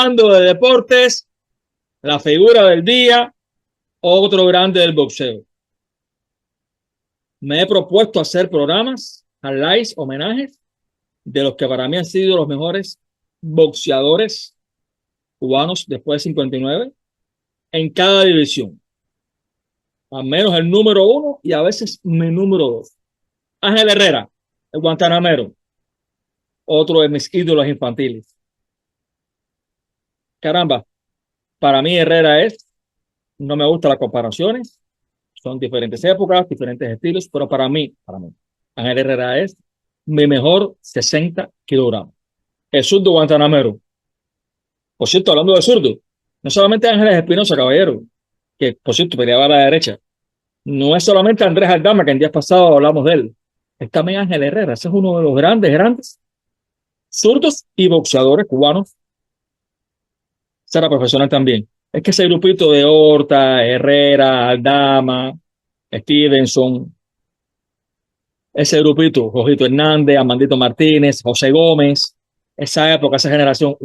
hablando de deportes, la figura del día, otro grande del boxeo. Me he propuesto hacer programas, highlights, homenajes de los que para mí han sido los mejores boxeadores cubanos después de 59 en cada división. Al menos el número 1 y a veces mi número 2. Ángel Herrera, el guantanamero, otro de mis ídolos infantiles. Caramba, para mí Herrera no me gustan las comparaciones, son diferentes épocas, diferentes estilos, pero para mí, Ángel Herrera es mi mejor 60 kilogramos. El zurdo guantanamero. Por cierto, hablando de zurdo, no solamente Ángeles Espinosa, caballero, que por cierto peleaba a la derecha, no es solamente Andrés Aldama, que en días pasados hablamos de él, es también Ángel Herrera. Ese es uno de los grandes zurdos y boxeadores cubanos. Será profesional también. Es que ese grupito de Horta, Herrera, Aldama, Stevenson, ese grupito, Jojito Hernández, Armandito Martínez, José Gómez, esa época, esa generación,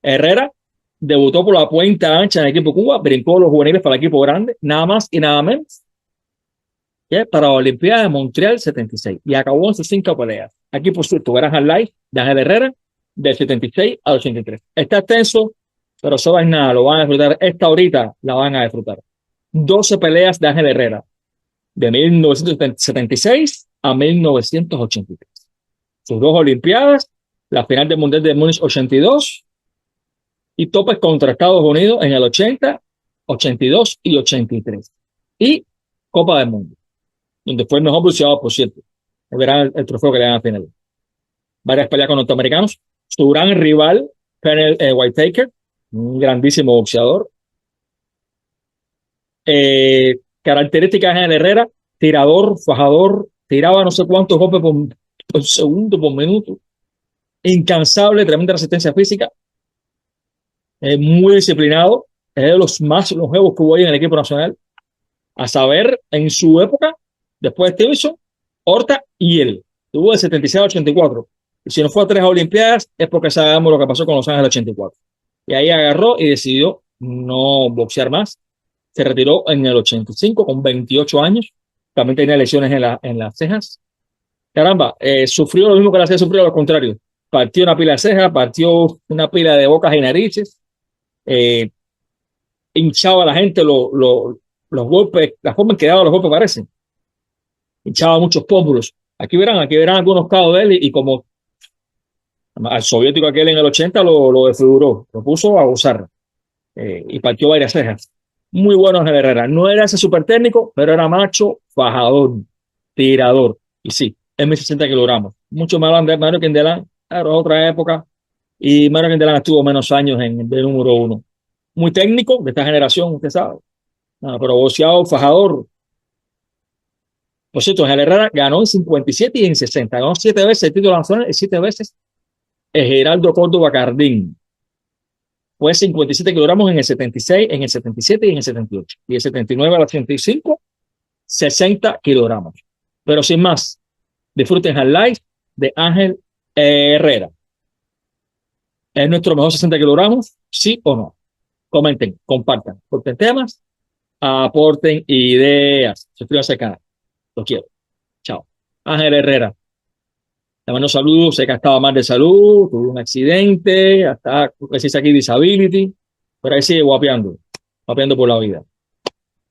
Herrera debutó por la puerta ancha en el equipo Cuba, brincó los juveniles para el equipo grande, nada más y nada menos que para la Olimpiada de Montreal 76 y acabó en sus 5 peleas. Aquí, por cierto, verás al live de Ángel Herrera del 76 al 83. Está extenso, pero eso es nada, lo van a disfrutar. Esta ahorita la van a disfrutar. 12 peleas de Ángel Herrera de 1976 a 1983. Sus 2 Olimpiadas, la final del Mundial de Múnich 82 y topes contra Estados Unidos en el 80, 82 y 83. Y Copa del Mundo, donde fue el mejor boxeador, por cierto. Verán el trofeo que le dan al final. Varias peleas con norteamericanos. Su gran rival, Pernell Whitaker, un grandísimo boxeador. Características de Herrera, tirador, fajador, tiraba no sé cuántos golpes por segundo, por minuto. Incansable, tremenda resistencia física. Muy disciplinado. Es de los más longevos que hubo ahí en el equipo nacional. A saber, en su época, después de Stevenson, Horta y él. Tuvo de 76 a 84. Y si no fue a 3 Olimpiadas, es porque sabemos lo que pasó con Los Ángeles 84. Y ahí agarró y decidió no boxear más. Se retiró en el 85 con 28 años. También tenía lesiones en las cejas. Caramba, sufrió lo mismo que la hacía sufrir, a lo contrario. Partió una pila de cejas, partió una pila de bocas y narices. Hinchaba a la gente los golpes, la forma en que daba los golpes parecen. Hinchaba muchos pómulos. Aquí verán algunos casos de él y como al soviético aquel en el 80 lo desfiguró, lo puso a gozar y partió varias cejas. Muy bueno Ángel Herrera. No era ese súper técnico, pero era macho, fajador, tirador. Y sí, es 1060 kilogramos. Mucho más grande Mario Quindelán, claro, otra época. Y Mario Quindelán estuvo menos años en el número 1. Muy técnico de esta generación, usted sabe. No, pero boxeador, fajador. Por cierto, Ángel Herrera ganó en 57 y en 60. Ganó 7 veces el título nacional y 7 veces el Geraldo Córdoba Cardín. Fue 57 kilogramos en el 76, en el 77 y en el 78. Y el 79 al 85, 60 kilogramos. Pero sin más, disfruten el live de Ángel Herrera. ¿Es nuestro mejor 60 kilogramos? ¿Sí o no? Comenten, compartan, aporten temas, aporten ideas. Suscríbanse al canal. Los quiero. Chao. Ángel Herrera. Le mando saludos, sé que ha estado mal de salud, tuvo un accidente, hasta que se dice aquí disability, pero ahí sigue guapeando por la vida.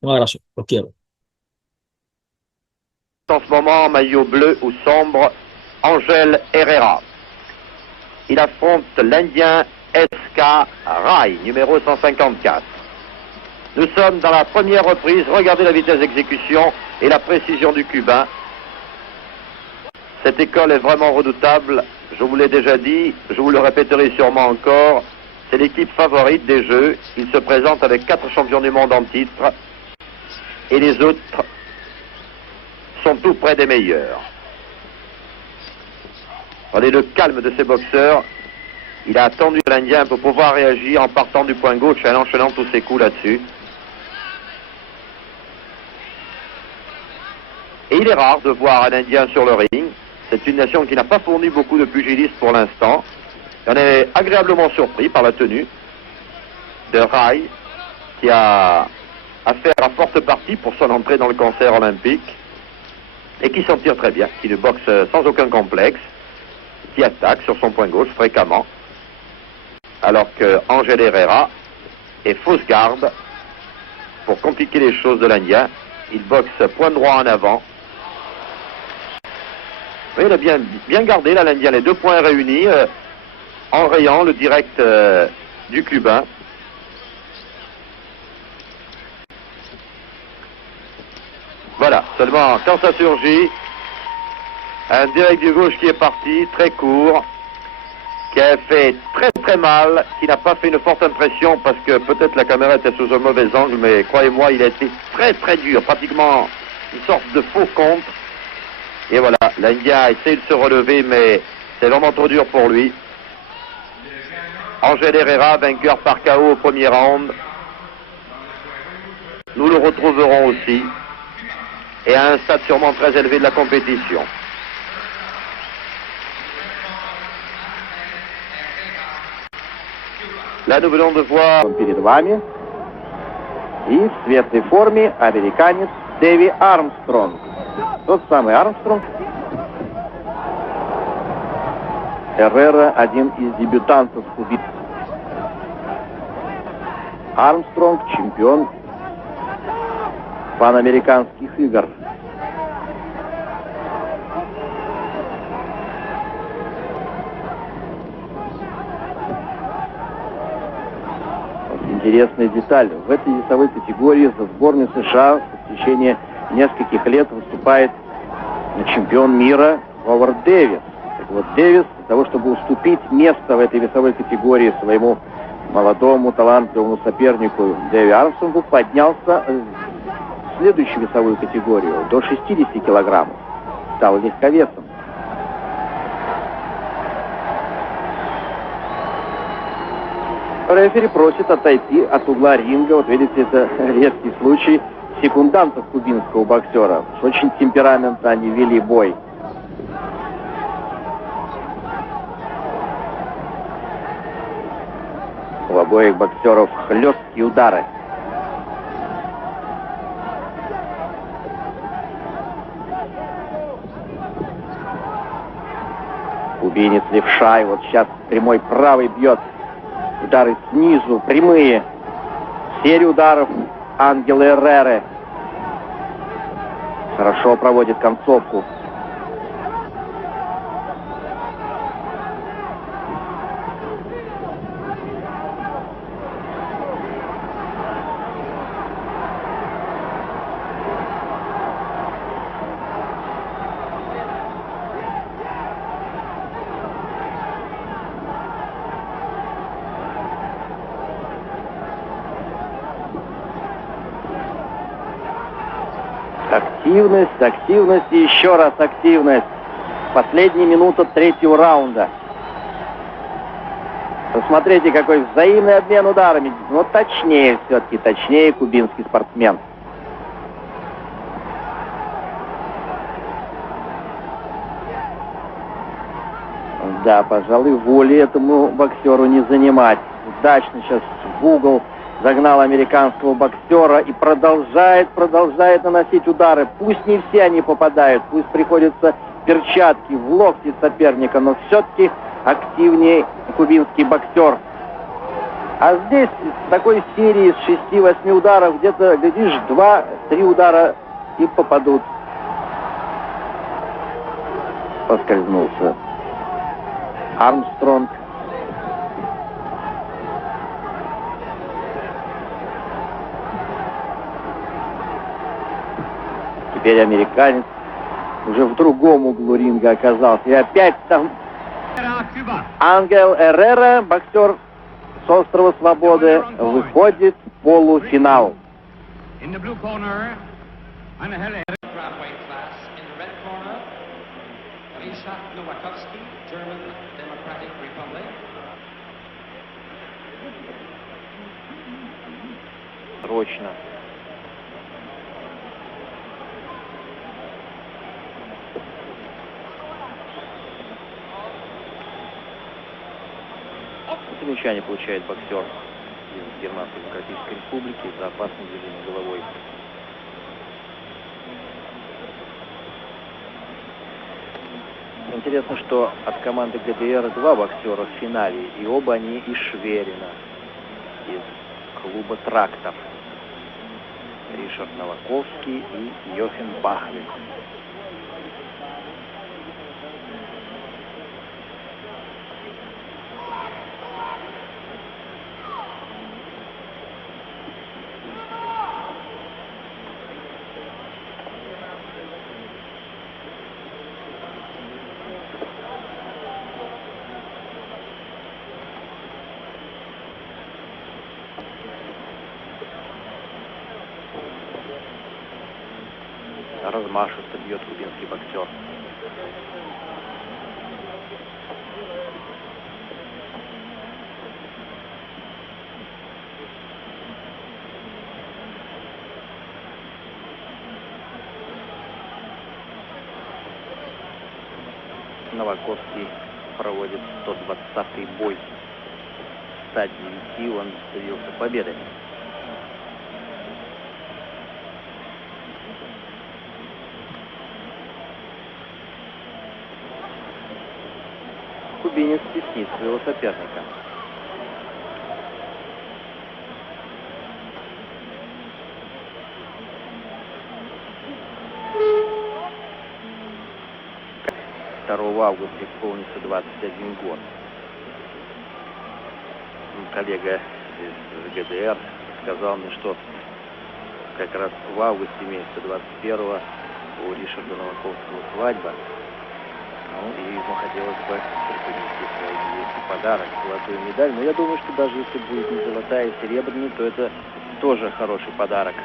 Un abrazo, los quiero. En ce moment, maillot bleu ou sombre, Ángel Herrera. Il affronte l'Indien S.K. Rai, numéro 154. Nous sommes dans la première reprise. Regardez la vitesse d'exécution et la précision du Cubain. Cette école est vraiment redoutable, je vous l'ai déjà dit, je vous le répéterai sûrement encore, c'est l'équipe favorite des Jeux, ils se présentent avec 4 champions du monde en titre, et les autres sont tout près des meilleurs. Regardez le calme de ces boxeurs, il a attendu l'Indien pour pouvoir réagir en partant du point gauche et en enchaînant tous ses coups là-dessus. Et il est rare de voir un Indien sur le ring. C'est une nation qui n'a pas fourni beaucoup de pugilistes pour l'instant. On est agréablement surpris par la tenue de Rai, qui a affaire à forte partie pour son entrée dans le concert olympique et qui s'en tire très bien, qui ne boxe sans aucun complexe, qui attaque sur son point gauche fréquemment, alors que Ángel Herrera est fausse garde pour compliquer les choses de l'Indien. Il boxe point droit en avant. Oui, il a bien gardé là l'Indien, les deux points réunis en rayant le direct du Cubain. Voilà, seulement quand ça surgit, un direct du gauche qui est parti, très court, qui a fait très très mal, qui n'a pas fait une forte impression parce que peut-être la caméra était sous un mauvais angle, mais croyez-moi, il a été très très dur, pratiquement une sorte de faux contre. Et voilà, l'Indien a essayé de se relever, mais c'est vraiment trop dur pour lui. Ángel Herrera, vainqueur par KO au premier round. Nous le retrouverons aussi, et à un stade sûrement très élevé de la compétition. Là, nous venons de voir Перед вами и в светлой форме американец Дэви Армстронг. Тот самый Армстронг. Эррера один из дебютантов Кубы. Армстронг чемпион панамериканских игр. Интересная деталь. В этой весовой категории за сборную США в течение нескольких лет выступает чемпион мира Говард Дэвис. Так вот, Дэвис для того, чтобы уступить место в этой весовой категории своему молодому талантливому сопернику Дэви Армстронгу, поднялся в следующую весовую категорию до 60 килограммов. Стал легковесом. Рефери просит отойти от угла ринга. Вот видите, это редкий случай секундантов кубинского боксера. Очень темпераментно они вели бой. У обоих боксеров хлесткие удары. Кубинец левша, и вот сейчас прямой правый бьет. Удары снизу, прямые. Серия ударов Ángel Herrera. Хорошо проводит концовку. Активность, активность и еще раз активность. Последняя минута третьего раунда. Посмотрите, какой взаимный обмен ударами. Но точнее все-таки, точнее кубинский спортсмен. Да, пожалуй, воли этому боксеру не занимать. Удачно сейчас в угол загнал американского боксера и продолжает наносить удары. Пусть не все они попадают, пусть приходится перчатки в локти соперника, но все-таки активнее кубинский боксер. А здесь в такой серии из 6-8 ударов где-то, глядишь, 2-3 удара и попадут. Поскользнулся Армстронг. Теперь американец уже в другом углу ринга оказался. И опять там Ángel Herrera, боксер с острова Свободы, выходит в полуфинал. Срочно. замечание получает боксер из Германской Демократической Республики за опасное движение головой. Интересно, что от команды ГДР 2 боксера в финале, и оба они из Шверина, из клуба «Трактор». Ришард Новаковский и Йохен Бахлин. Размашисто бьет кубинский боксер. Новаковский проводит 120-й бой. В 109 он добился победы. Кубинец теснит своего соперника. Августа исполнится 21 год. Коллега из ГДР сказал мне, что как раз в августе месяца 21-го у Ришарда Новаковского свадьба. Ну, и ему хотелось бы преподнести своей невесте подарок, золотую медаль. Но я думаю, что даже если будет не золотая, а серебряная, то это тоже хороший подарок.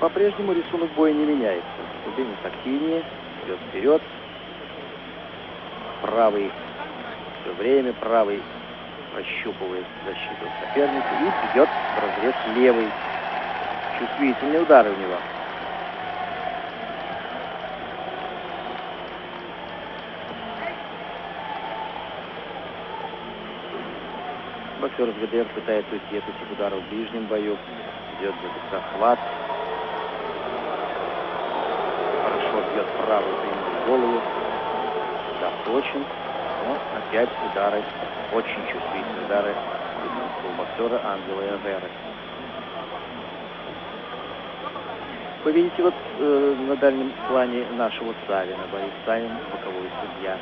По-прежнему рисунок боя не меняется. Кубинец активнее, идет вперед. Правый все время, правый прощупывает защиту соперника и бьет в разрез левый. Чувствительные удары у него. Боксер из ГДР пытается уйти от этих ударов в ближнем бою. Идет за захват. Хорошо бьет правую прямую голову. Да, точен. Но опять удары, очень чувствительные удары у боксера Ангела Эрреры. Вы видите вот на дальнем плане нашего Савина. Борис Савин, боковой судья.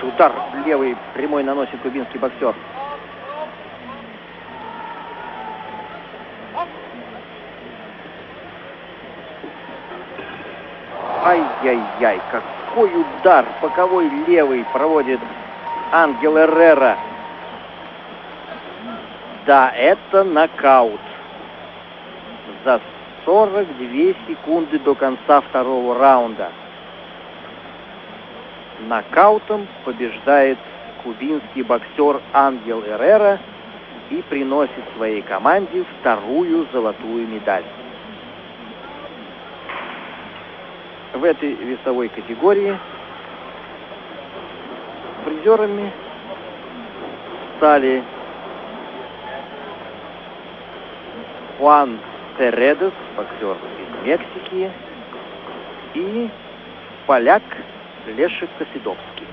Удар левый прямой наносит кубинский боксер. Ай-яй-яй, какой удар боковой левый проводит Ангел Эррера. Да, это нокаут. За 42 секунды до конца второго раунда. Нокаутом побеждает кубинский боксер Ангел Эррера и приносит своей команде вторую золотую медаль. В этой весовой категории призерами стали Хуан Тередес, боксер из Мексики, и поляк Лешек Косидовский.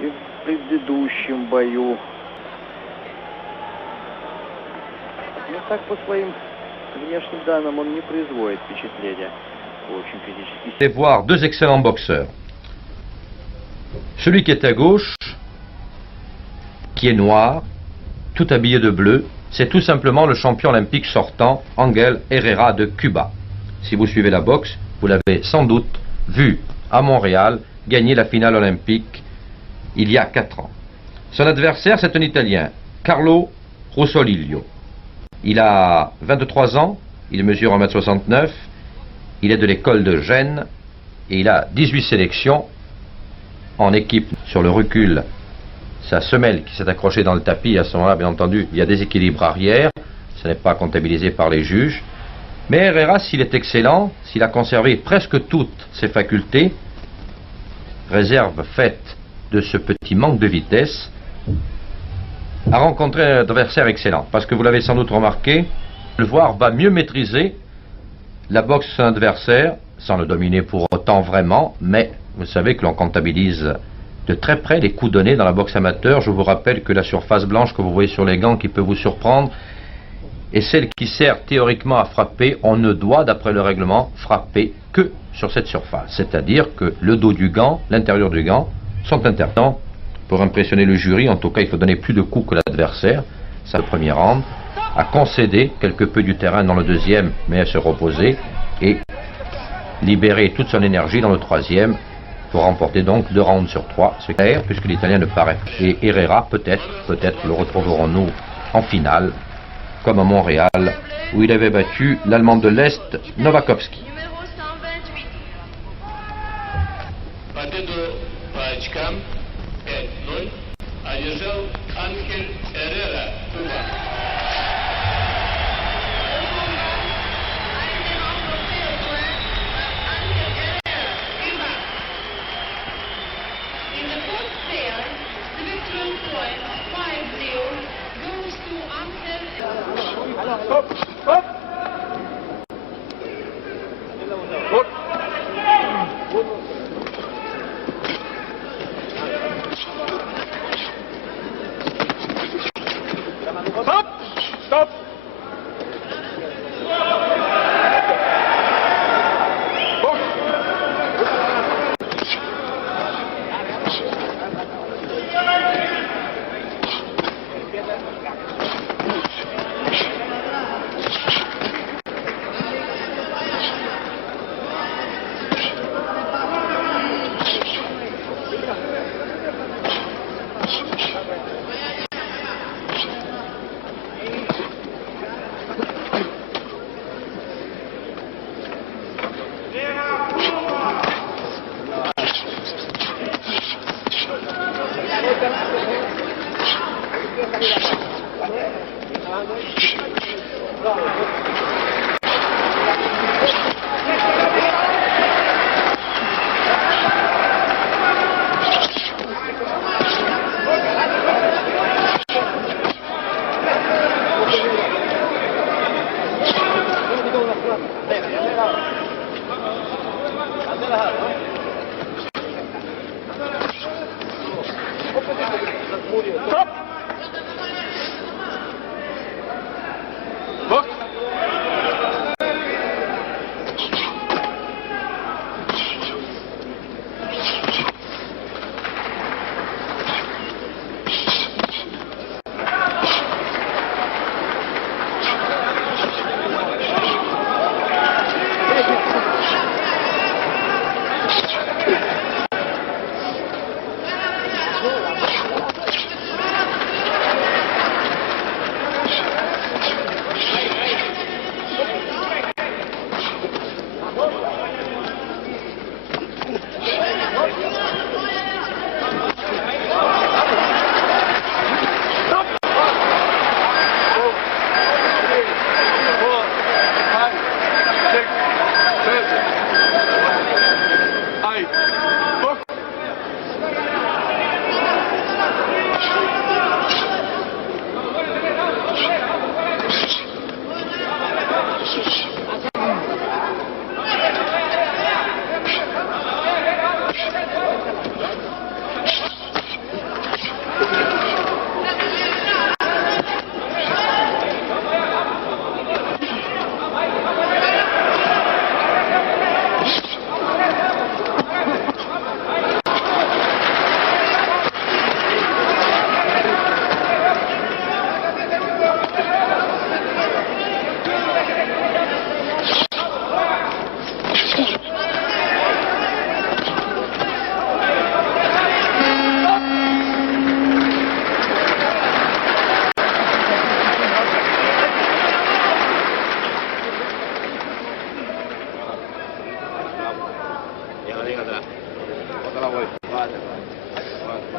И в предыдущем бою так по своим внешним данным он не производит впечатления. Очень физически. Et voir deux excellents boxeurs. Celui qui est à gauche, qui est noir, tout habillé de bleu, c'est tout simplement le champion olympique sortant, Ángel Herrera de Cuba. Si vous suivez la boxe, vous l'avez sans doute vu à Montréal gagner la finale olympique il y a 4 ans. Son adversaire, c'est un Italien, Carlo Russoliglio. Il a 23 ans, il mesure 1m69, il est de l'école de Gênes et il a 18 sélections en équipe sur le recul. Sa semelle qui s'est accrochée dans le tapis, à ce moment-là, bien entendu, il y a des équilibres arrière, ce n'est pas comptabilisé par les juges. Mais Herrera, s'il est excellent, s'il a conservé presque toutes ses facultés, réserve faite de ce petit manque de vitesse, a rencontré un adversaire excellent. Parce que vous l'avez sans doute remarqué, le voir va mieux maîtriser la boxe de son adversaire, sans le dominer pour autant vraiment, mais vous savez que l'on comptabilise de très près les coups donnés dans la boxe amateur. Je vous rappelle que la surface blanche que vous voyez sur les gants qui peut vous surprendre est celle qui sert théoriquement à frapper. On ne doit, d'après le règlement, frapper que sur cette surface. C'est-à-dire que le dos du gant, l'intérieur du gant, sont interdits. Pour impressionner le jury, en tout cas, il faut donner plus de coups que l'adversaire. C'est le premier round. À concéder quelque peu du terrain dans le deuxième, mais à se reposer et libérer toute son énergie dans le troisième pour remporter donc 2 rounds sur 3. C'est clair, puisque l'Italien ne paraît. Et Herrera, peut-être le retrouverons-nous en finale, comme à Montréal, où il avait battu l'Allemand de l'Est, Novakovski. Numéro 128. Победу по очкам 5-0 одержал Ángel Herrera, Cuba. In the fourth pair, the victory point 5-0 goes to Ángel.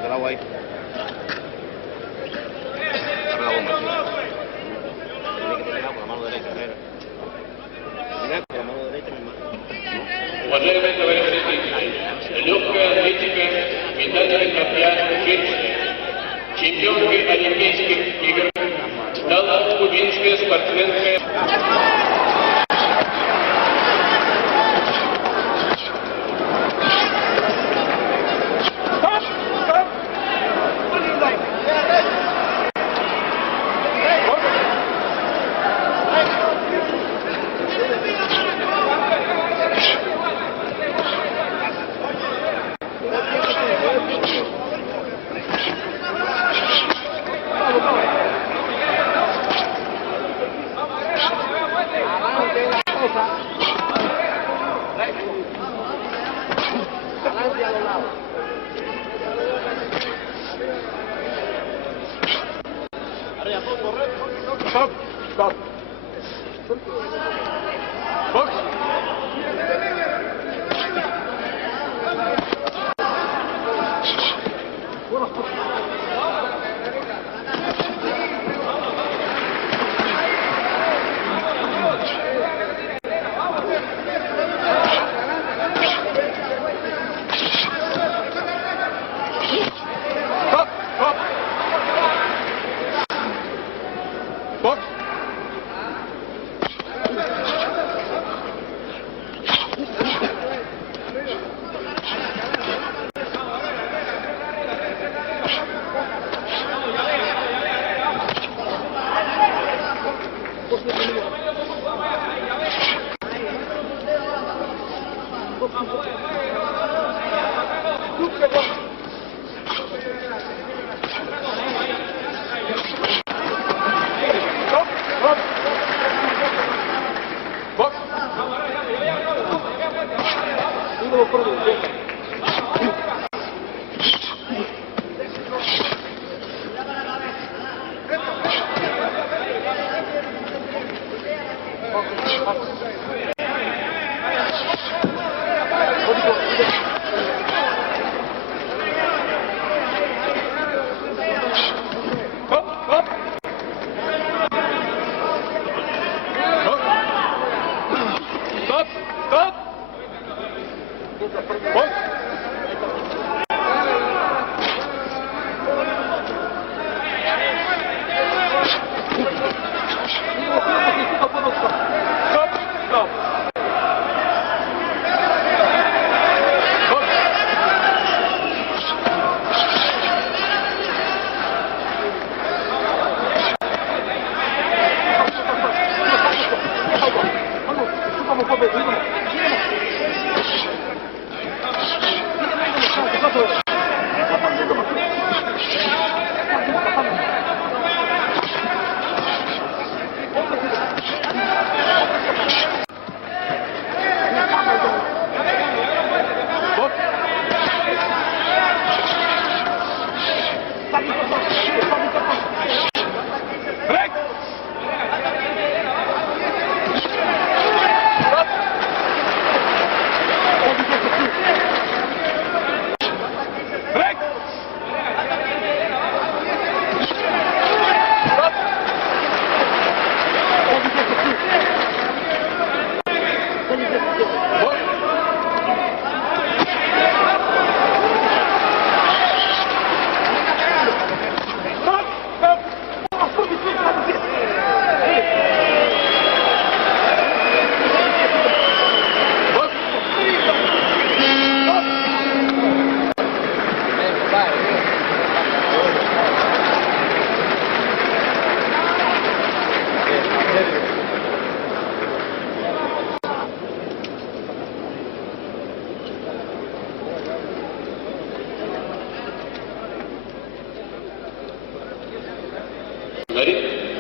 el agua ahí. Abre la bomba, sí. Tiene que tener agua con la mano derecha, Herrera. Mira, con la mano derecha, mi hermano. Уважаемые товарищи зрители, легкая атлетика, медальный копья женщины. Чемпионкой Олимпийских игр стала кубинская спортсменка.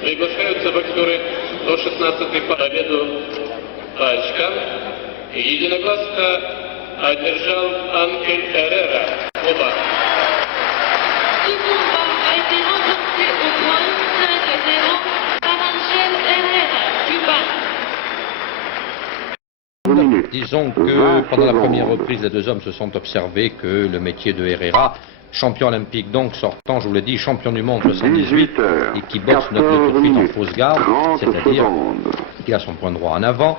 Приглашаются боксеры до 16-й по победу по очкам. И единогласно одержал Анхель Эррера. Оба. Ce combat a été remporté au point 5-0 par Ángel Herrera, cubain. Disons que pendant la première reprise, les deux hommes se sont observés que le métier de Herrera champion olympique donc sortant, je vous l'ai dit, champion du monde 78, et qui boxe notre turfite en fausse garde, c'est-à-dire qui a son point droit en avant,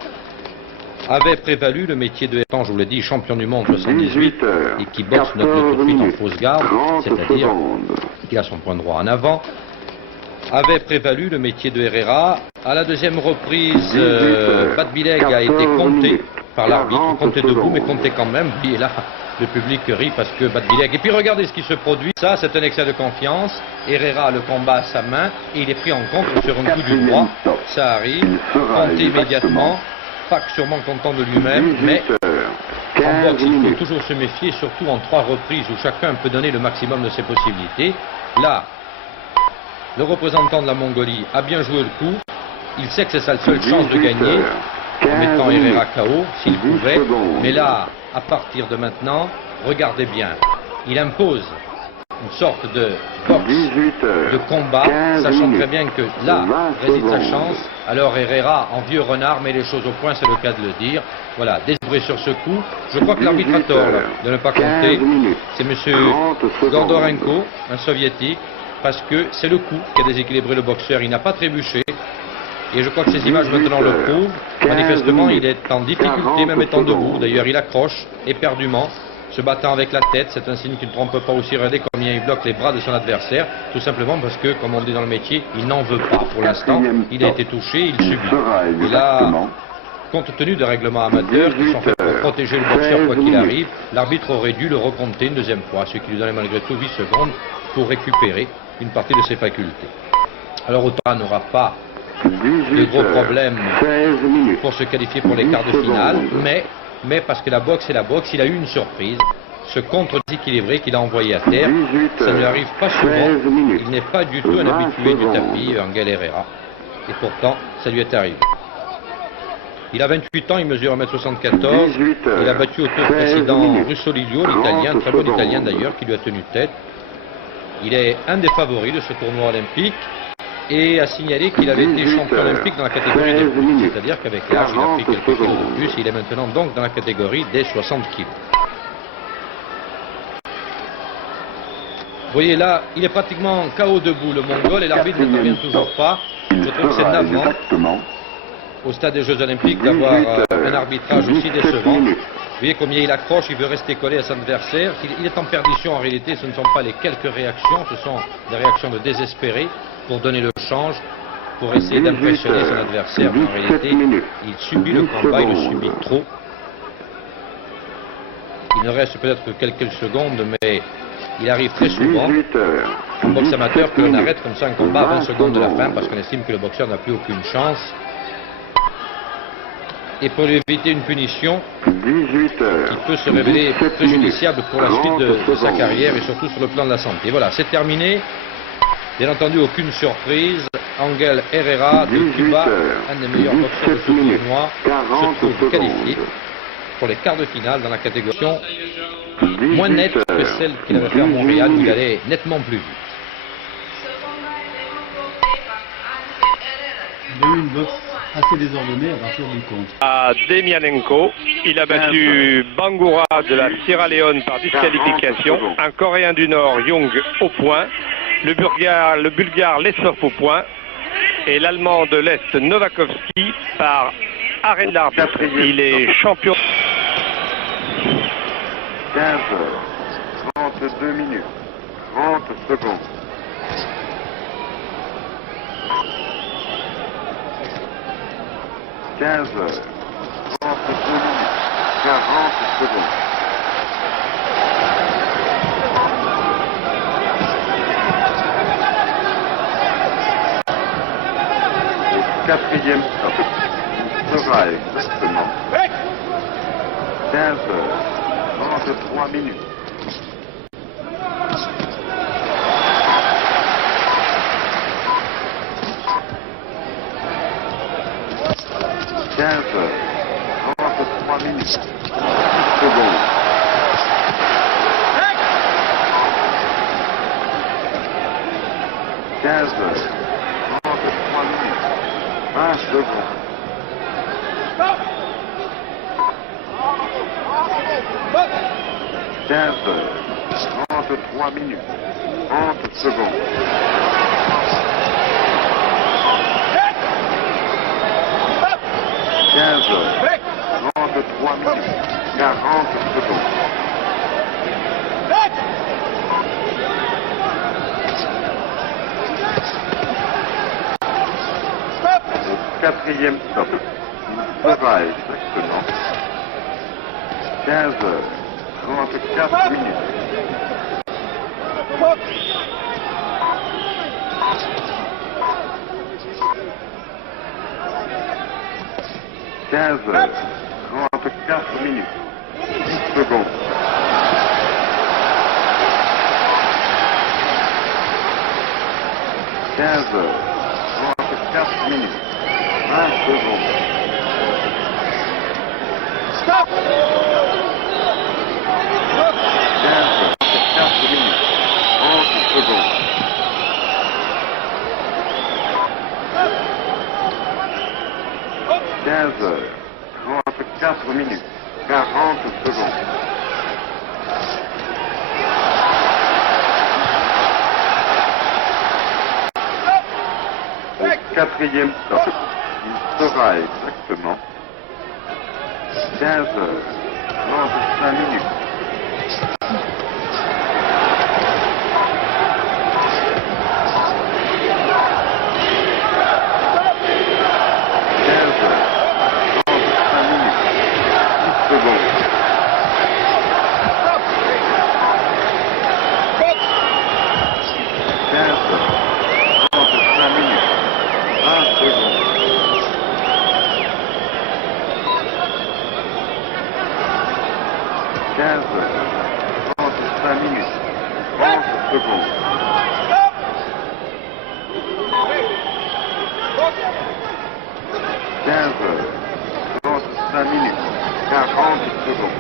avait prévalu le métier de je vous l'ai dit, champion du monde 78, et qui boxe notre turfite en fausse garde, c'est-à-dire qui a son point droit en avant, avait prévalu le métier de Herrera. À la deuxième reprise, Badbileg a été compté par l'arbitre, compté debout, mais compté quand même. Et là, le public rit parce que Badbileg. Et puis regardez ce qui se produit. Ça, c'est un excès de confiance. Herrera le combat à sa main et il est pris en compte sur un coup du droit. Ça arrive, compté immédiatement. Pas sûrement content de lui-même, mais en boxe, il faut toujours se méfier, surtout en 3 reprises où chacun peut donner le maximum de ses possibilités. Là, le représentant de la Mongolie a bien joué le coup. Il sait que c'est sa seule chance de gagner en mettant Herrera KO, s'il pouvait. Mais là, à partir de maintenant, regardez bien, il impose une sorte de boxe, de combat, sachant très bien que là réside sa chance. Alors Herrera, en vieux renard, met les choses au point, c'est le cas de le dire. Voilà, délivré sur ce coup. Je crois que l'arbitre a tort là, de ne pas compter. C'est monsieur Gordorenko, un soviétique, parce que c'est le coup qui a déséquilibré le boxeur. Il n'a pas trébuché. Et je crois que ces images maintenant le prouvent. Manifestement, il est en difficulté, même étant debout. D'ailleurs, il accroche éperdument, se battant avec la tête. C'est un signe qui ne trompe pas aussi. Regardez combien il bloque les bras de son adversaire. Tout simplement parce que, comme on dit dans le métier, il n'en veut pas pour l'instant. Il a été touché, il subit. Et là, compte tenu des règlements amateurs qui sont faits pour protéger le boxeur quoi qu'il arrive, l'arbitre aurait dû le recompter une deuxième fois, ce qui lui donnait malgré tout 8 secondes pour récupérer une partie de ses facultés. Alors autant n'aura pas de gros problèmes pour se qualifier pour les quarts de finale, mais parce que la boxe est la boxe, il a eu une surprise, ce contre-déséquilibré qu'il a envoyé à terre, ça ne lui arrive pas souvent, il n'est pas du tout un habitué du tapis, Angel Herrera, et pourtant ça lui est arrivé. Il a 28 ans, il mesure 1m74, il a battu au tour précédent Russolillo, l'italien, très bon italien d'ailleurs, qui lui a tenu tête. Il est un des favoris de ce tournoi olympique et a signalé qu'il avait été champion olympique dans la catégorie des plus, c'est-à-dire qu'avec l'âge, il a pris quelques kilos de plus et il est maintenant donc dans la catégorie des 60 kilos. Vous voyez là, il est pratiquement KO debout, le Mongol, et l'arbitre n'intervient toujours pas. Je trouve que c'est navrant au stade des Jeux Olympiques d'avoir un arbitrage aussi décevant. Vous voyez combien il accroche, il veut rester collé à son adversaire. Il est en perdition en réalité, ce ne sont pas les quelques réactions, ce sont des réactions de désespérés pour donner le change, pour essayer d'impressionner son adversaire. Mais en réalité, il subit le combat, il le subit trop. Il ne reste peut-être que quelques secondes, mais il arrive très souvent en boxe amateur que l'on arrête comme ça un combat à 20 secondes de la fin parce qu'on estime que le boxeur n'a plus aucune chance. Et pour lui éviter une punition qui peut se révéler préjudiciable pour la suite de sa carrière et surtout sur le plan de la santé. Voilà, c'est terminé. Bien entendu, aucune surprise. Angel Herrera de Cuba, un des meilleurs boxeurs de ce tournoi, se trouve qualifié pour les quarts de finale dans la catégorie moins nette que celle qu'il avait fait à Montréal où il allait nettement plus vite. Il a eu une boxe assez désordonnée à partir du compte. À Demianenko, il a battu Bangura de la Sierra Leone par disqualification, un Coréen du Nord, Young, au point, le Bulgare Lesov au point, et l'Allemand de l'Est, Novakovski, par arrêt de l'arbitre. Il est champion. 15 heures, 32 minutes, 30 secondes. 15 heures, 32 minutes, 40 secondes. Au quatrième stop, il sera exactement 15 heures, 33 minutes. 15 heures, 33 minutes, 6 secondes. 15 heures, 33 minutes, 20 secondes. 15 heures, 43 minutes. 30 secondes. 15 heures. 33 minutes. 40 secondes. 4e stop. Il sera exactement 15 heures, 34 minutes. « 15 heures, 34 minutes, 10 secondes. 15 heures, 34 minutes, 20 secondes. Stop! 15 heures, 34 minutes, 30 secondes. 15 heures, 34 minutes, 40 secondes. 4e stop, il sera exactement 15 heures, 35 minutes. 15 heures, 35 minutes, 10 secondes. 15 heures, 35 minutes. 20 secondes. 15 heures, 35 minutes, 30 secondes. 15 heures, 35 minutes, 40 secondes.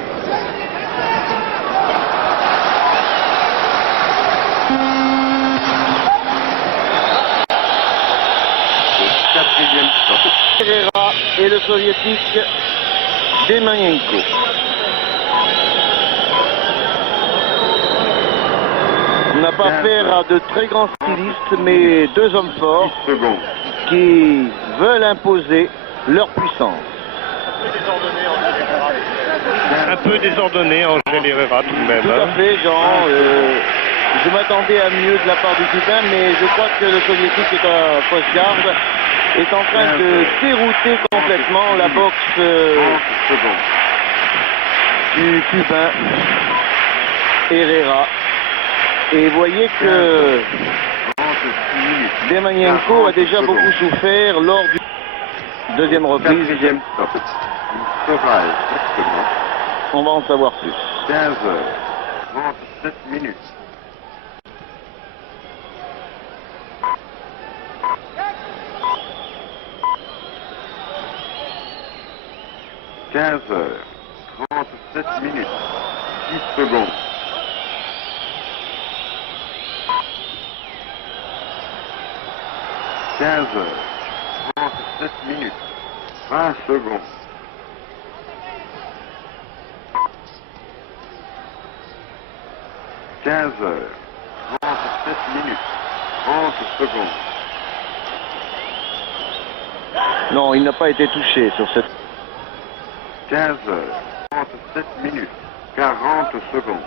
4e stop. Herrera et le soviétique Demyanenko. On n'a pas affaire à de très grands stylistes, mais deux hommes forts 10 secondes. qui veulent imposer leur puissance. Un peu désordonné, Angel Herrera tout de même. Tout à fait, Jean. Je m'attendais à mieux de la part du Cubain, mais je crois que le soviétique est à post-garde, est en train de dérouter complètement la boxe 30 secondes. du Cubain Herrera. Et vous voyez que 36 minutes. Demyanenko a déjà beaucoup souffert lors du deuxième reprise. 4e stop. Il sera exactement On va en savoir plus. 15 heures, 37 minutes. 15 heures, 37 minutes, 10 secondes. 15 heures, 37 minutes, 20 secondes. 15 heures, 37 minutes, 30 secondes. Non, il n'a pas été touché sur cette... 15 heures, 37 minutes, 40 secondes.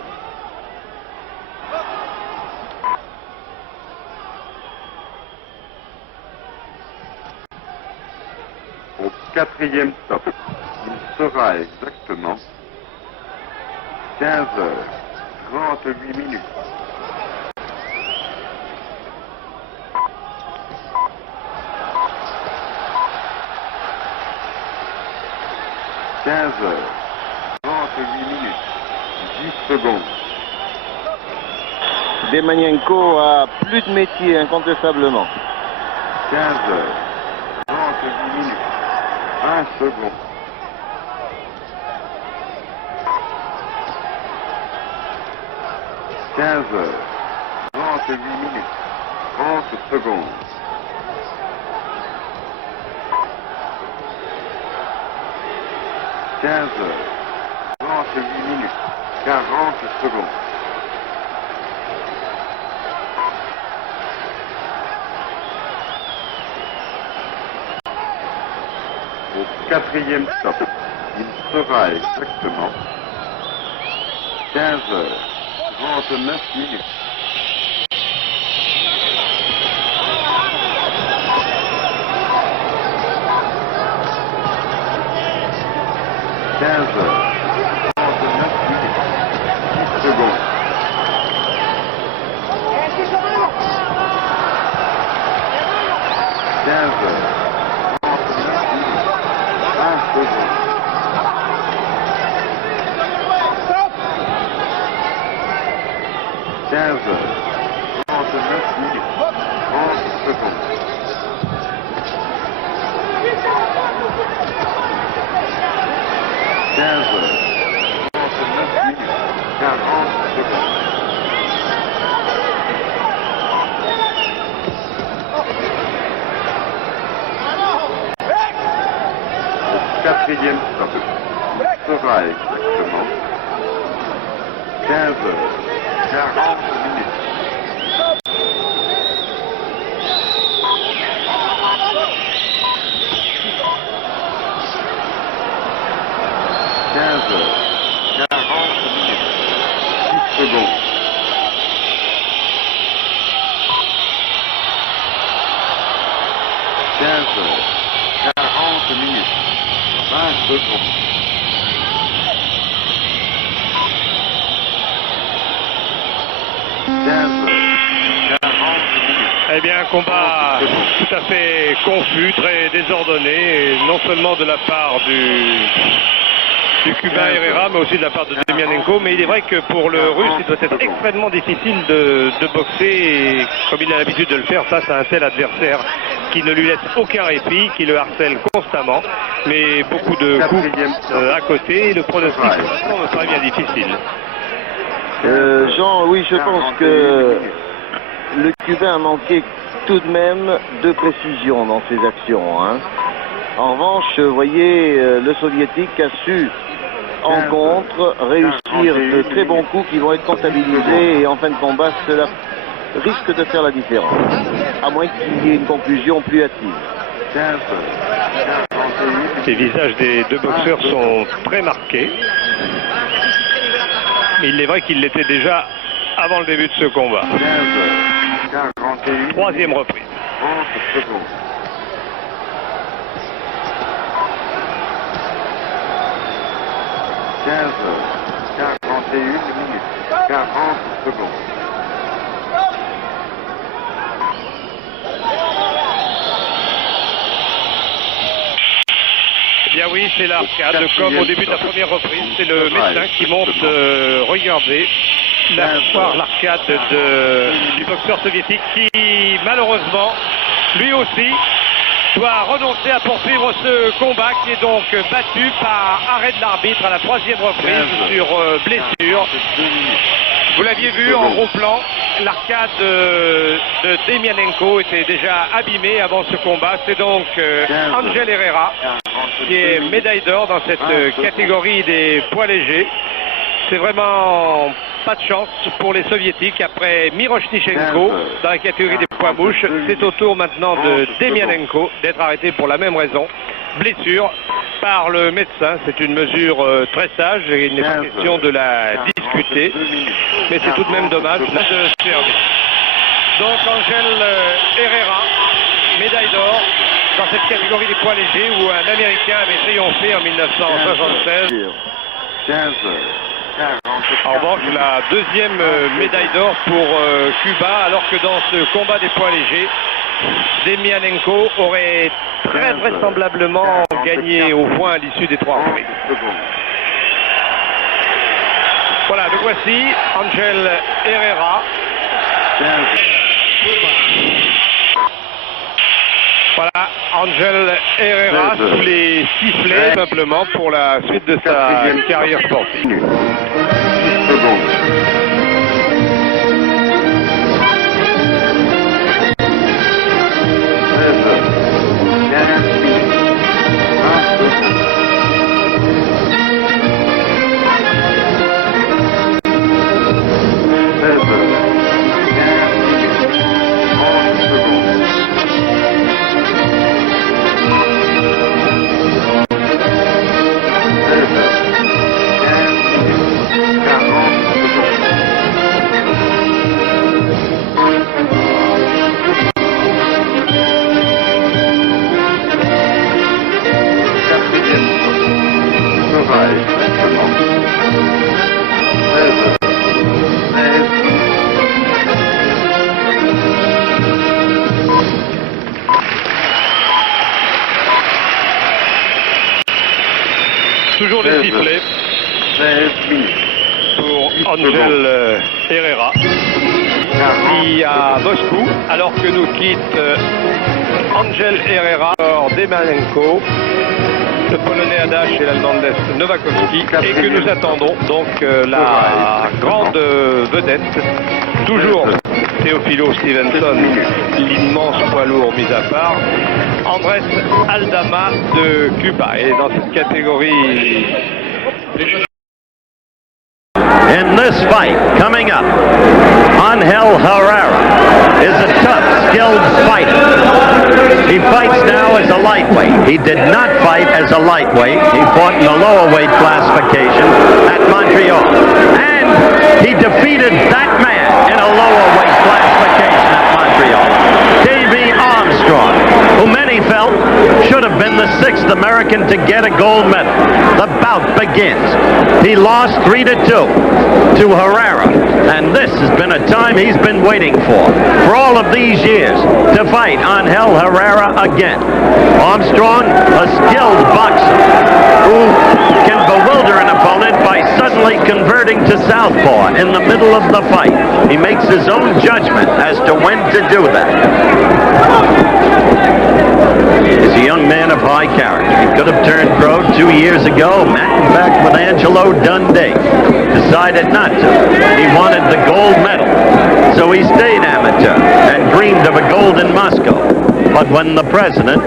4e stop. Il sera exactement 15 heures, 38 minutes. 15 heures, 38 minutes, 10 secondes. Demyanenko a plus de métier, incontestablement. 15 heures, 38 minutes, 1 seconde. 15 heures, 38 minutes, 30 secondes. 15 heures, 38 minutes, 40 secondes. Au quatrième stop, il sera exactement 15h39. 10 secondes. Quatrième stop, il sera exactement 15h40. 10 secondes. 20 secondes. Eh bien, un combat tout à fait confus, très désordonné, et non seulement de la part du Cubain Herrera, mais aussi de la part de Demianenko. Mais il est vrai que pour le Russe, il doit être extrêmement difficile de boxer, et comme il a l'habitude de le faire face à un tel adversaire qui ne lui laisse aucun répit, qui le harcèle constamment, mais beaucoup de coups à côté, et le pronostic me paraît bien difficile. Jean, oui, je pense que le Cubain a manqué tout de même de précision dans ses actions. Hein. En revanche, vous voyez, le Soviétique a su, en contre, réussir de très bons coups qui vont être comptabilisés, et en fin de combat, cela risque de faire la différence, à moins qu'il y ait une conclusion plus hâtive. Les visages des deux boxeurs sont très marqués. Mais il est vrai qu'il l'était déjà avant le début de ce combat. Troisième reprise. 41 minutes, 40 secondes. Eh bien oui, c'est l'arcade, comme au début de la première reprise. C'est le médecin qui monte regarder l'arcade du boxeur soviétique qui, malheureusement, lui aussi, doit renoncer à poursuivre ce combat, qui est donc battu par arrêt de l'arbitre à la troisième reprise sur blessure. Vous l'aviez vu en gros plan, l'arcade de Demianenko était déjà abîmée avant ce combat. C'est donc Ángel Herrera qui est médaille d'or dans cette catégorie des poids légers. C'est vraiment pas de chance pour les soviétiques. Après Miroshnichenko dans la catégorie des poids mouches, c'est au tour maintenant de Demianenko d'être arrêté pour la même raison, blessure par le médecin. C'est une mesure très sage et il n'est pas question de la discuter, mais c'est tout de même dommage de servir. Donc Ángel Herrera, médaille d'or dans cette catégorie des poids légers où un Américain avait triomphé en 1976. En revanche, la deuxième médaille d'or pour Cuba, alors que dans ce combat des poids légers, Demianenko aurait très vraisemblablement gagné au point à l'issue des trois reprises. Voilà, le voici, Ángel Herrera. Voilà, Ángel Herrera sous les sifflets simplement pour la suite de sa carrière sportive. 10 secondes. 15 le sifflet pour Angel Herrera qui à Moscou, alors que nous quitte Angel Herrera, Demanenko, le Polonais Adaś et l'Allemandais Nowakowski, et que nous attendons donc la grande vedette, toujours Teofilo Stevenson, l'immense poids lourd mis à part, Andrés Aldama de Cuba. Et dans cette catégorie... In this fight coming up, Angel Herrera is a tough, skilled fighter. He fights now as a lightweight. He did not fight as a lightweight. He fought in the lower weight classification at Montreal. And he defeated that man in a lower weight classification at Montreal. Davey Armstrong, who many felt should have been the 6th American to get a gold medal. The bout begins. He lost 3-2 to Herrera, and this has been a time he's been waiting for all of these years, to fight Angel Herrera again. Armstrong, a skilled boxer who can bewilder an opponent by suddenly converting to southpaw in the middle of the fight. He makes his own judgment as to when to do that. He's a young man of high character. He could have turned pro 2 years ago, met in fact with Angelo Dundee. Decided not to. He wanted the gold medal, so he stayed amateur and dreamed of a gold in Moscow. But when the president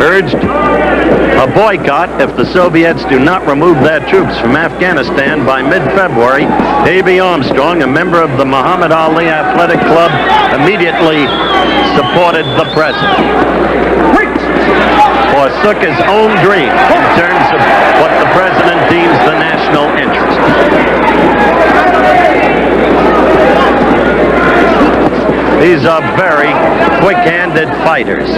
urged a boycott if the Soviets do not remove their troops from Afghanistan by mid-February, Davey Armstrong, a member of the Muhammad Ali Athletic Club, immediately supported the president. Forsook his own dream in terms of what the president deems the national interest. These are very quick-handed fighters.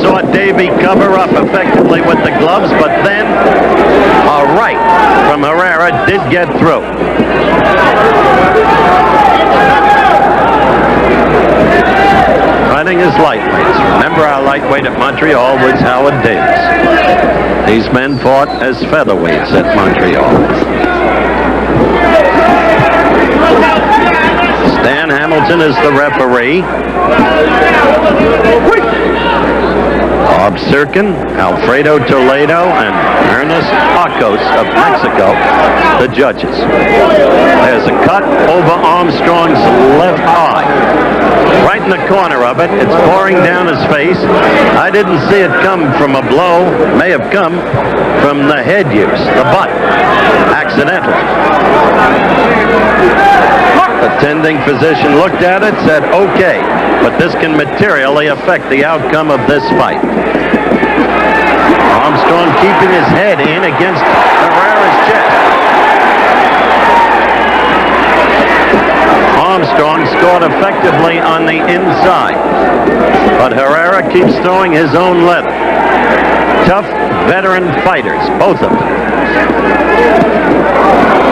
Saw Davey cover up effectively with the gloves, but then a right from Herrera did get through. Fighting his lightweights. Remember, our lightweight at Montreal was Howard Davis. These men fought as featherweights at Montreal. Stan Hamilton is the referee. Bob Serkin, Alfredo Toledo, and Ernest Arcos of Mexico, the judges. There's a cut over Armstrong's left eye. Right in the corner of it, it's pouring down his face. I didn't see it come from a blow. May have come from the head use, the butt, accidentally. The attending physician looked at it, said, okay, but this can materially affect the outcome of this fight. Armstrong keeping his head in against Herrera's chest. Armstrong scored effectively on the inside, but Herrera keeps throwing his own leather. Tough veteran fighters, both of them.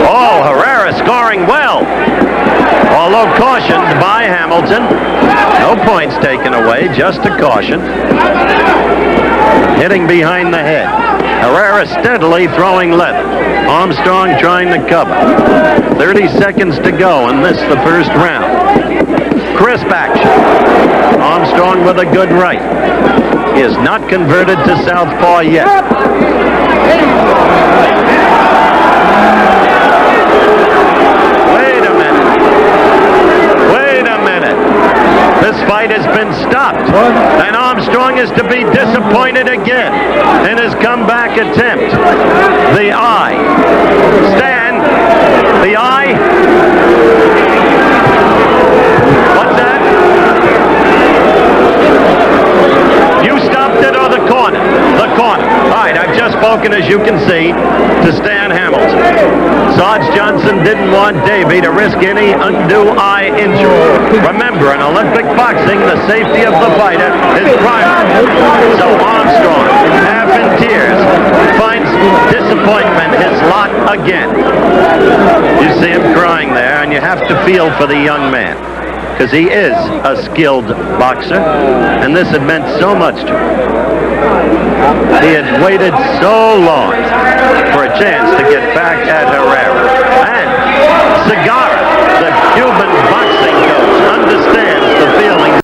Oh, Herrera scoring well, although cautioned by Hamilton. No points taken away, just a caution. Hitting behind the head. Herrera steadily throwing leather. Armstrong trying to cover. 30 seconds to go in this, the first round. Crisp action. Armstrong with a good right. He is not converted to southpaw yet. Wait a minute. Wait a minute. This fight has been stopped, and Armstrong is to be disappointed again in his comeback attempt. The eye. Stan, the eye. What's that? You stopped it or the corner? The corner. All right, I've just spoken, as you can see, to Stan Hamilton. Sarge Johnson didn't want Davey to risk any undue eye injury. Remember, in Olympic boxing, the safety of the fighter is primary. So Armstrong, half in tears, finds disappointment his lot again. You see him crying there, and you have to feel for the young man. because he is a skilled boxer, and this had meant so much to him. He had waited so long for a chance to get back at Herrera. And Segarra, the Cuban boxing coach, understands the feeling.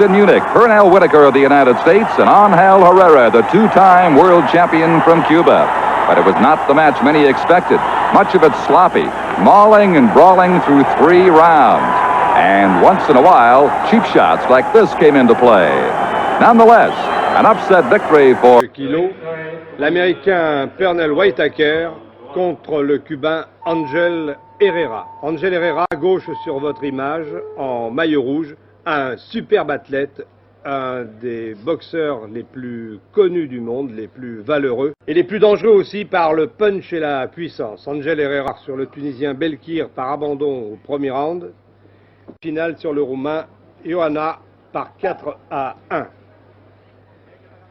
In Munich, Pernell Whitaker of the United States and Angel Herrera, the two-time world champion from Cuba. But it was not the match many expected. Much of it sloppy, mauling and brawling through 3 rounds. And once in a while, cheap shots like this came into play. Nonetheless, an upset victory for... L'Américain Pernell Whitaker contre le Cubain Angel Herrera. Angel Herrera, à gauche sur votre image, en maillot rouge, un superbe athlète, un des boxeurs les plus connus du monde, les plus valeureux, et les plus dangereux aussi par le punch et la puissance. Angel Herrera sur le Tunisien Belkir par abandon au premier round, finale sur le Roumain Ioana par 4-1.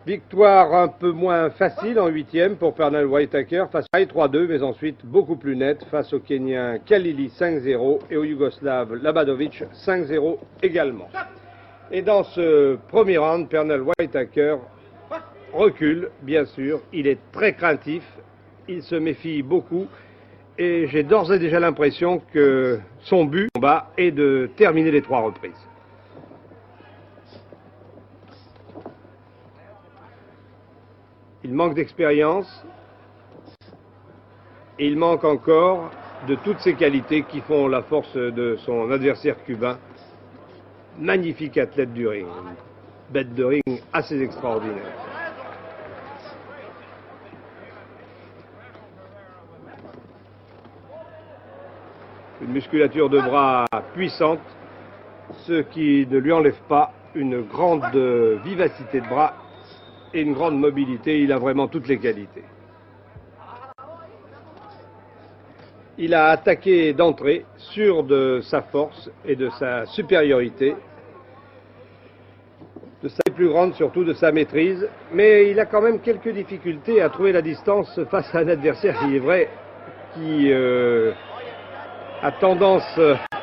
Victoire un peu moins facile en 8e pour Pernell Whitaker face à 3-2, mais ensuite beaucoup plus nette face au Kenyan Kalili 5-0 et au Yougoslave Labadovic 5-0 également. Et dans ce premier round, Pernell Whitaker recule, bien sûr. Il est très craintif, il se méfie beaucoup et j'ai d'ores et déjà l'impression que son but combat est de terminer les 3 reprises. Il manque d'expérience et il manque encore de toutes ces qualités qui font la force de son adversaire cubain. Magnifique athlète du ring, bête de ring assez extraordinaire. Une musculature de bras puissante, ce qui ne lui enlève pas une grande vivacité de bras et une grande mobilité. Il a vraiment toutes les qualités. Il a attaqué d'entrée, sûr de sa force et de sa supériorité, de sa plus grande, surtout de sa maîtrise, mais il a quand même quelques difficultés à trouver la distance face à un adversaire, il est vrai, qui a tendance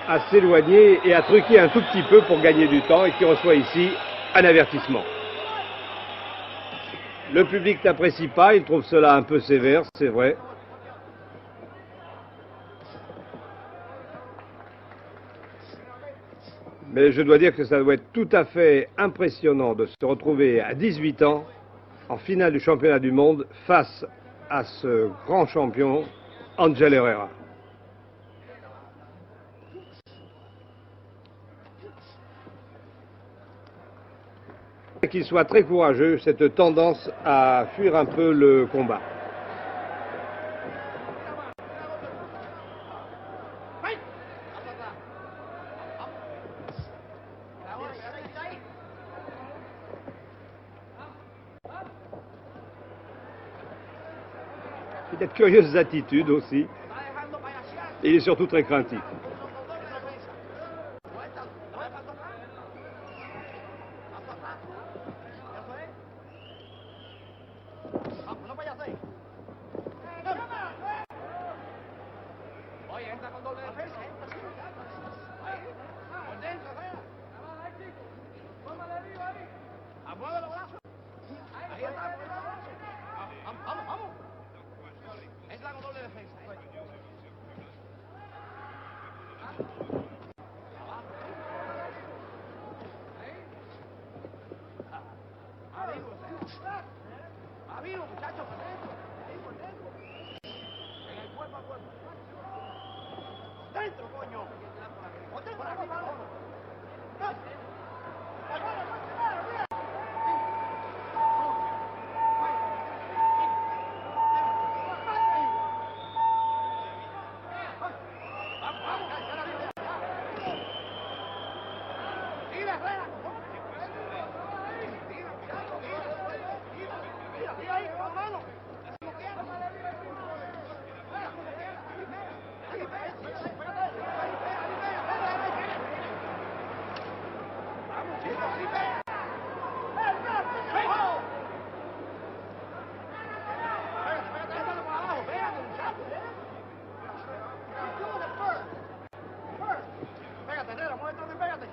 à s'éloigner et à truquer un tout petit peu pour gagner du temps et qui reçoit ici un avertissement. Le public n'apprécie pas, il trouve cela un peu sévère, c'est vrai. Mais je dois dire que ça doit être tout à fait impressionnant de se retrouver à 18 ans en finale du championnat du monde face à ce grand champion, Angel Herrera. Qu'il soit très courageux, cette tendance à fuir un peu le combat. Il a de curieuses attitudes aussi. Et il est surtout très craintif. Pégate, Herrera, muévete, pégate.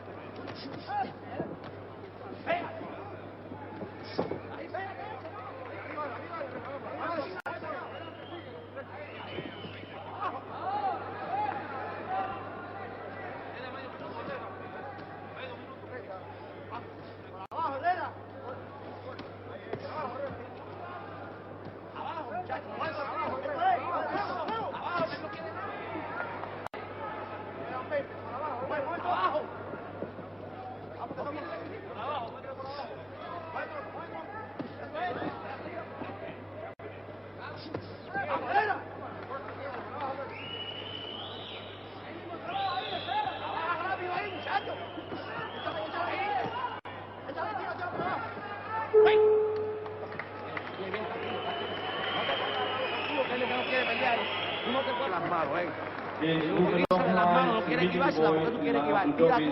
De las manos no quiere esquivársela porque tú quieres esquivar. Tira tú.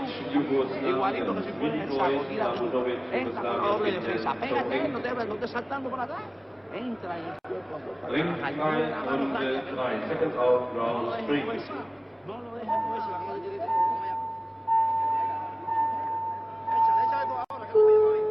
Igualito que si fuera en el saco, tira tú. Entra con la doble defensa. Pégate, no te estés saltando por atrás. Entra en el cuerpo. No lo dejes moverse. No lo dejes moverse. La mano tiene échale tú ahora, que no me llama bien.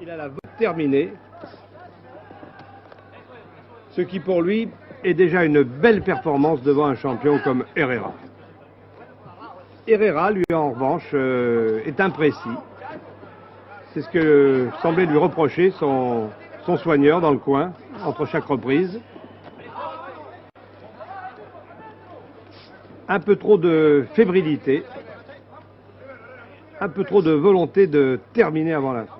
Il a la vote terminée, ce qui pour lui est déjà une belle performance devant un champion comme Herrera. Herrera, lui en revanche, est imprécis. C'est ce que semblait lui reprocher son soigneur dans le coin, entre chaque reprise. Un peu trop de fébrilité, un peu trop de volonté de terminer avant la fin.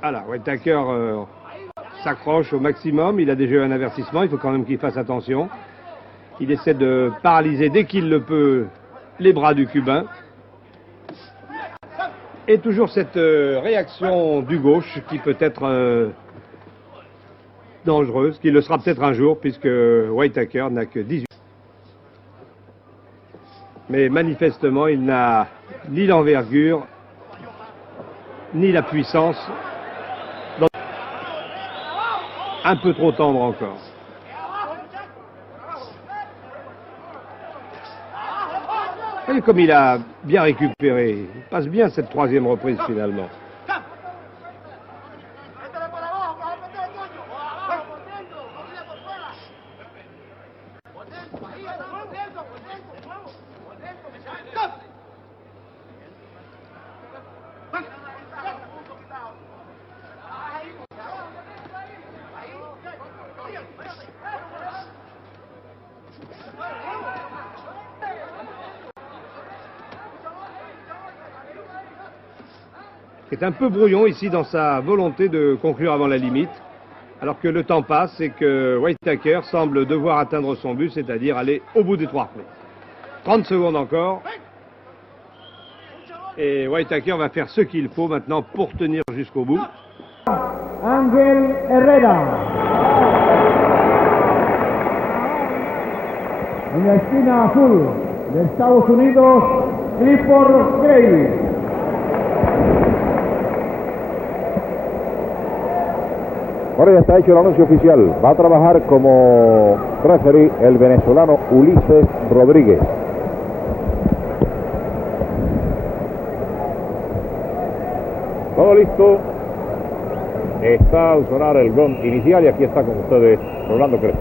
Voilà, Whitaker s'accroche au maximum, il a déjà eu un avertissement, il faut quand même qu'il fasse attention. Il essaie de paralyser dès qu'il le peut les bras du Cubain. Et toujours cette réaction du gauche qui peut être dangereuse, qui le sera peut-être un jour puisque Whitaker n'a que 18. Mais manifestement, il n'a ni l'envergure, ni la puissance. Un peu trop tendre encore. Et comme il a bien récupéré, il passe bien cette troisième reprise finalement. Est un peu brouillon ici dans sa volonté de conclure avant la limite, alors que le temps passe et que Whitaker semble devoir atteindre son but, c'est-à-dire aller au bout des 3 reprises. 30 secondes encore. Et Whitaker va faire ce qu'il faut maintenant pour tenir jusqu'au bout. Ángel Herrera. En la esquina azul de Estados Unidos, Clifford Gray. Ahora ya está hecho el anuncio oficial. Va a trabajar como referee el venezolano Ulises Rodríguez. Todo listo. Está al sonar el gong inicial y aquí está con ustedes Rolando Crespo.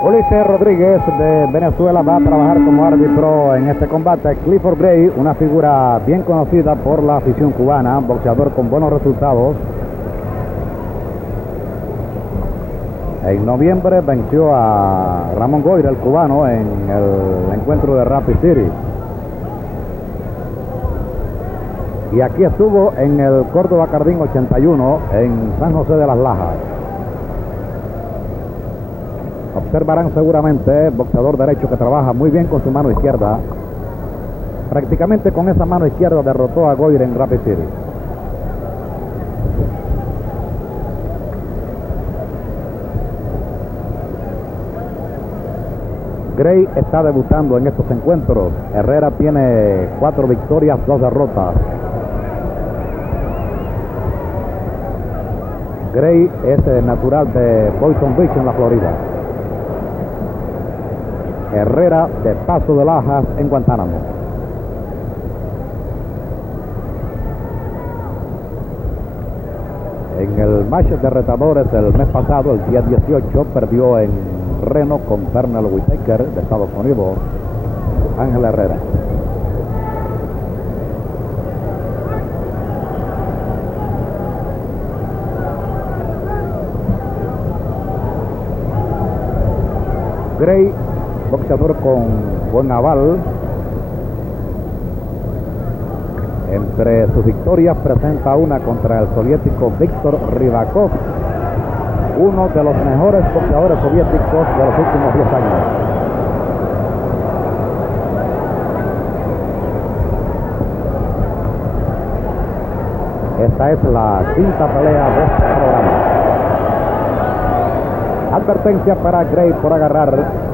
Ulises Rodríguez de Venezuela va a trabajar como árbitro en este combate. Clifford Gray, una figura bien conocida por la afición cubana, boxeador con buenos resultados. En noviembre venció a Ramón Goyra, el cubano, en el encuentro de Rapid City. Y aquí estuvo en el Córdoba Cardín 81 en San José de las Lajas. Observarán seguramente boxeador derecho que trabaja muy bien con su mano izquierda. Prácticamente con esa mano izquierda derrotó a Goyra en Rapid City. Gray está debutando en estos encuentros. Herrera tiene 4 victorias, 2 derrotas. Gray es natural de Boynton Beach en la Florida. Herrera de Paso de Lajas en Guantánamo. En el match de retadores el mes pasado, el día 18, perdió en Reno con Pernell Whitaker de Estados Unidos, Ángel Herrera. Gray boxeador con buen aval. Entre sus victorias presenta una contra el soviético Víctor Rybakov, uno de los mejores boxeadores soviéticos de los últimos 10 años. Esta es la quinta pelea de este programa. Advertencia para Gray por agarrar.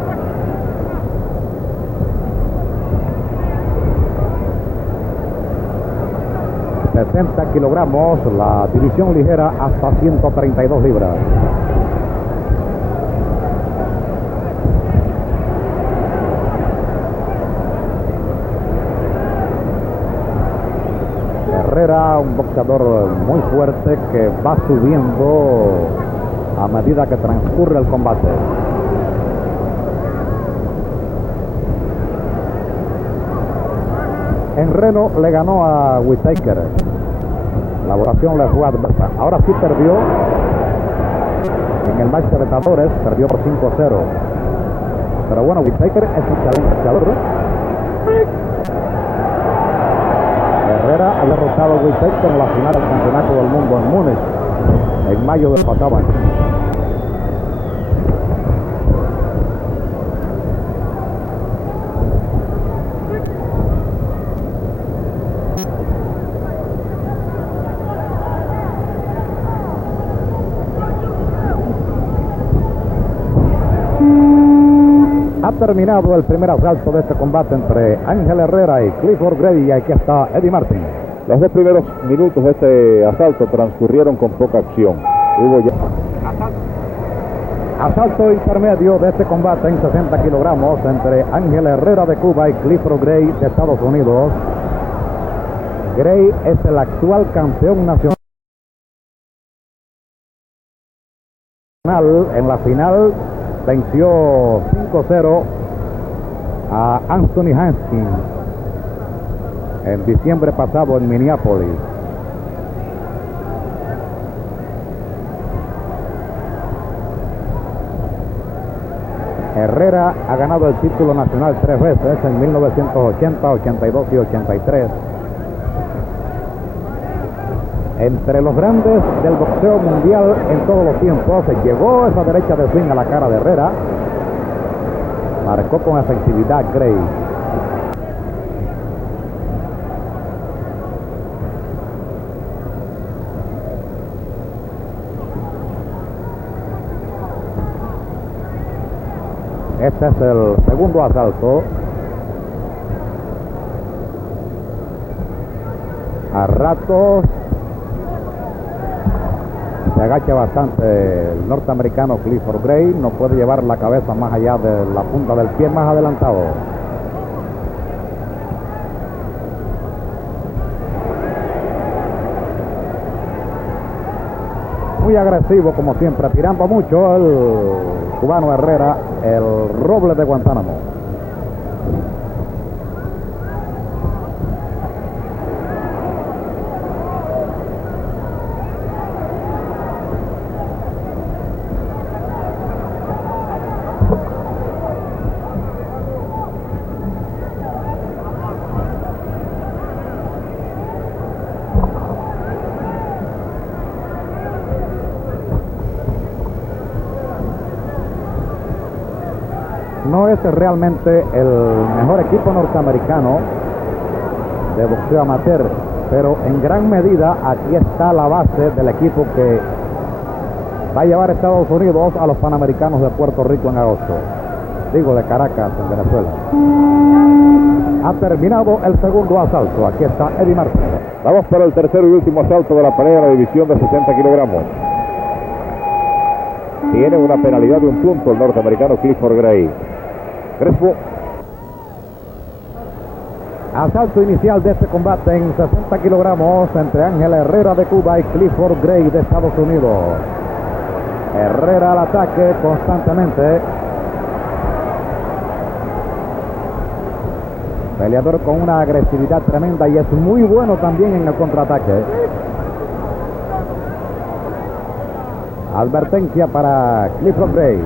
60 kilogramos, la división ligera hasta 132 libras. Herrera, un boxeador muy fuerte que va subiendo a medida que transcurre el combate. En Reno le ganó a Whittaker. La votación le fue adversa. Ahora sí perdió en el match de retadores, perdió por 5-0. Pero bueno, Whittaker es un boxeador. Herrera ha derrotado a Whittaker en la final del Campeonato del Mundo en Múnich en mayo del pasado año. Ha terminado el primer asalto de este combate entre Ángel Herrera y Clifford Gray, y aquí está Eddie Martin. Los 2 primeros minutos de este asalto transcurrieron con poca acción. Hubo ya... Asalto intermedio de este combate en 60 kilogramos entre Ángel Herrera de Cuba y Clifford Gray de Estados Unidos. Gray es el actual campeón nacional. En la final venció 5-0 a Anthony Haskins en diciembre pasado en Minneapolis. Herrera ha ganado el título nacional 3 veces, en 1980, 82 y 83. Entre los grandes del boxeo mundial en todos los tiempos, llegó esa derecha de swing a la cara de Herrera. Marcó con efectividad Gray. Este es el segundo asalto. A ratos se agacha bastante el norteamericano Clifford Gray, no puede llevar la cabeza más allá de la punta del pie más adelantado. Muy agresivo como siempre, tirando mucho el cubano Herrera, el roble de Guantánamo. No es realmente el mejor equipo norteamericano de boxeo amateur, pero en gran medida aquí está la base del equipo que va a llevar a Estados Unidos a los Panamericanos de Puerto Rico en agosto. Digo, de Caracas, en Venezuela. Ha terminado el segundo asalto. Aquí está Eddie Martin. Vamos para el tercero y último asalto de la pelea de la división de 60 kilogramos. Tiene una penalidad de 1 punto el norteamericano Clifford Gray. Crespo. Asalto inicial de este combate en 60 kilogramos entre Ángel Herrera de Cuba y Clifford Gray de Estados Unidos. Herrera al ataque constantemente. Peleador con una agresividad tremenda y es muy bueno también en el contraataque. Advertencia para Clifford Gray.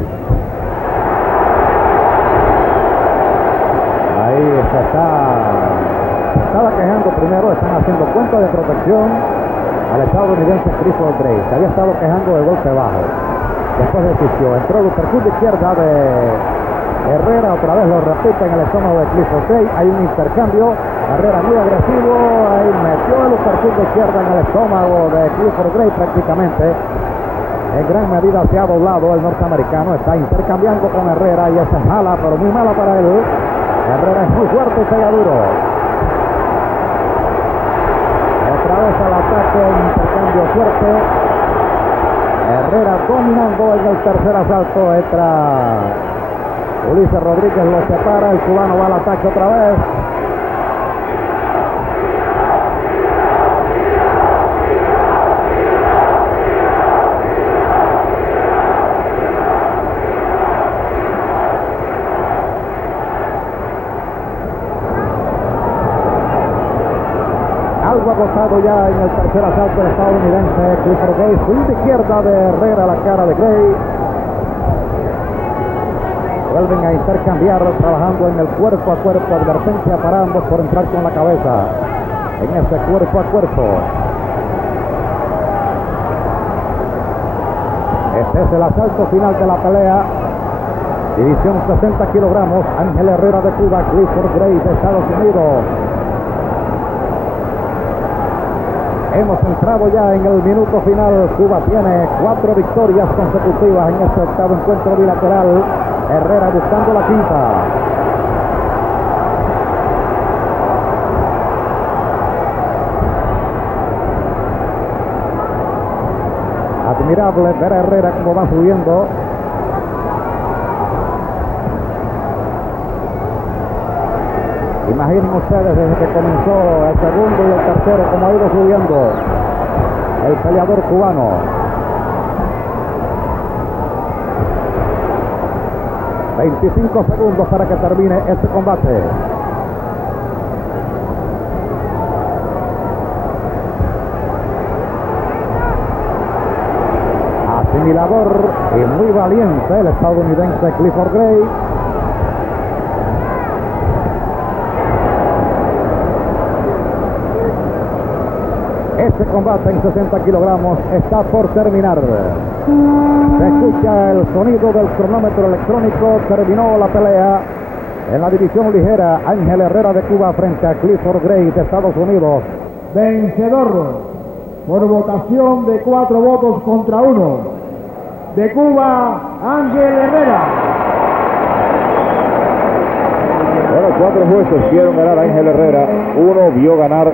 estaba quejando primero, están haciendo cuenta de protección al estadounidense Clifford Gray. Se había estado quejando de golpe bajo. Después desistió. Entró el uppercut de izquierda de Herrera. Otra vez lo repite en el estómago de Clifford Gray. Hay un intercambio. Herrera muy agresivo. Ahí metió el uppercut de izquierda en el estómago de Clifford Gray prácticamente. En gran medida se ha doblado el norteamericano. Está intercambiando con Herrera y esa es mala, pero muy mala para él. Herrera es muy fuerte y pega duro. Otra vez al ataque, un intercambio fuerte. Herrera dominando en el tercer asalto. Entra Ulises Rodríguez, lo separa. El cubano va al ataque otra vez. Algo agotado ya en el tercer asalto del estadounidense Clifford Gray. Swing de izquierda de Herrera a la cara de Gray. Vuelven a intercambiar trabajando en el cuerpo a cuerpo. Advertencia para ambos por entrar con la cabeza en ese cuerpo a cuerpo. Este es el asalto final de la pelea. División 60 kilogramos. Ángel Herrera de Cuba, Clifford Gray de Estados Unidos. Hemos entrado ya en el minuto final. Cuba tiene 4 victorias consecutivas en este octavo encuentro bilateral. Herrera buscando la quinta. Admirable ver a Herrera como va subiendo. Imaginen ustedes desde que comenzó el segundo y el tercero como ha ido subiendo el peleador cubano. ...25 segundos para que termine este combate. Asimilador y muy valiente el estadounidense Clifford Gray. Este combate en 60 kilogramos está por terminar. Se escucha el sonido del cronómetro electrónico. Terminó la pelea en la división ligera. Ángel Herrera de Cuba frente a Clifford Gray de Estados Unidos. Vencedor por votación de 4 votos contra 1. De Cuba, Ángel Herrera. Bueno, 4 jueces vieron ganar a Ángel Herrera. 1 vio ganar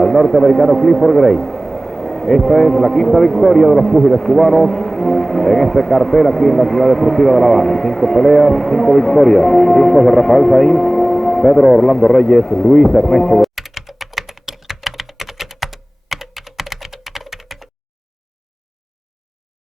al norteamericano Clifford Gray. Esta es la quinta victoria de los púgiles cubanos en este cartel aquí en la ciudad deportiva de La Habana. 5 peleas, 5 victorias. Triunfos de Rafael Sainz, Pedro Orlando Reyes, Luis Ernesto